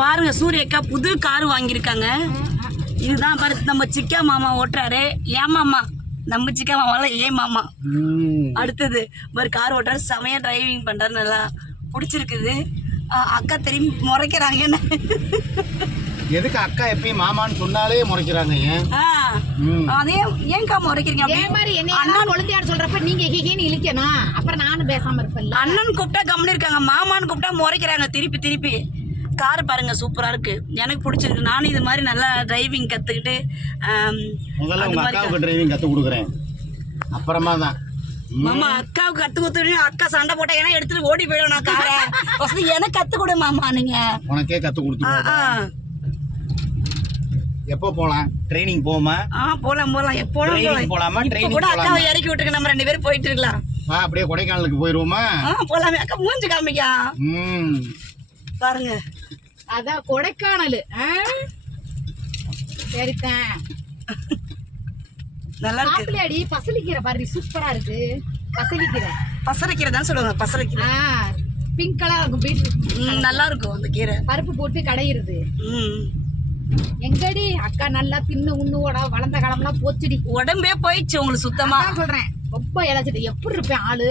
பாருங்க சூரியக்கா புது கார் வாங்கியிருக்காங்க. இதுதான் பாரு நம்ம சிக்கா மாமா ஓட்டுறாரு. ஏன் மாமா நம்ம சிக்கா மாமால ஏன் மாமா. அடுத்தது ஒரு கார் ஓட்டுறாரு செமையா டிரைவிங் பண்றாரு நல்லா பிடிச்சிருக்குது. அக்கா திரும்பி முறைக்கிறாங்க என்ன? எதுக்கு அக்கா எப்பயும் மாமான்னு சொன்னாலே முறைக்கிறாங்க. அதே ஏன்க்கா முறைக்கிறீங்க அதே? மாதிரி என்ன குழந்தையார் சொல்றப்ப நீங்க ஹிஹின்னு இழிக்கணும். அப்புறம் நானும் பேசாம இருப்பேன்ல. அண்ணன் கூப்பிட்டா கம்முன்னு இருக்காங்க மாமான்னு கூப்பிட்டா முறைக்கிறாங்க திருப்பி திருப்பி. கார் பாருங்க சூப்பரா இருக்கு. எனக்கு பிடிச்சிருக்கு. நானும் இது மாதிரி நல்லா டிரைவிங் கத்துக்கிட்டு ஆம், முதல்ல அது உங்க மாதிரி அக்காவுக்கு டிரைவிங் கத்து கொடுக்குறேன். அப்புறமா தான். மாமா அக்காவுக்கு கத்து கொடுத்து அக்கா சண்டை போட்டா ஏன்னா எடுத்துட்டு ஓடி போயிடும் நான் காரை ஃபர்ஸ்ட் எனக்கு கத்து கொடு மாமா நீங்க. உனக்கே கத்து ஆ, ஆ. எப்போ போலாம்? ட்ரைனிங் போமா ஆ போலாம் போலாம். எப்போலாம் Training போலாம். போலாமா? Training கூட அக்காவை போலாமா? இறக்கி விட்டுருக்கு நம்ம ரெண்டு பேரும் போயிட்டு இருக்கலாம். வா அப்படியே கொடைக்கானலுக்கு போயிருவோமா? ஆ போலாமே. அக்கா மூஞ்சி காமிக்கா. ம். பாருங்க. அதான் கொடைக்கானல்? சரிதான் நல்லா இருக்கு. சாப்பிடாடி பசலிக்கீரை பாரு சூப்பரா இருக்கு. பசலிக்கீரை. பசரைக்கீரை தான் சொல்லுவாங்க பசரைக்கீரை ஆ பிங்க் கலர் இருக்கும் பீட்ரூட் நல்லா இருக்கும் அந்த கீரை. பருப்பு போட்டு கடையிறது. ம். எங்கடி? அக்கா நல்லா தின்னு உண்ணுவோட வளர்ந்த காலம்லாம் போச்சுடி. உடம்பே போயிடுச்சு உங்களுக்கு சுத்தமா. சொல்றேன். ரொம்ப இழைச்சிட்டு எப்படி இருப்பேன் ஆளு?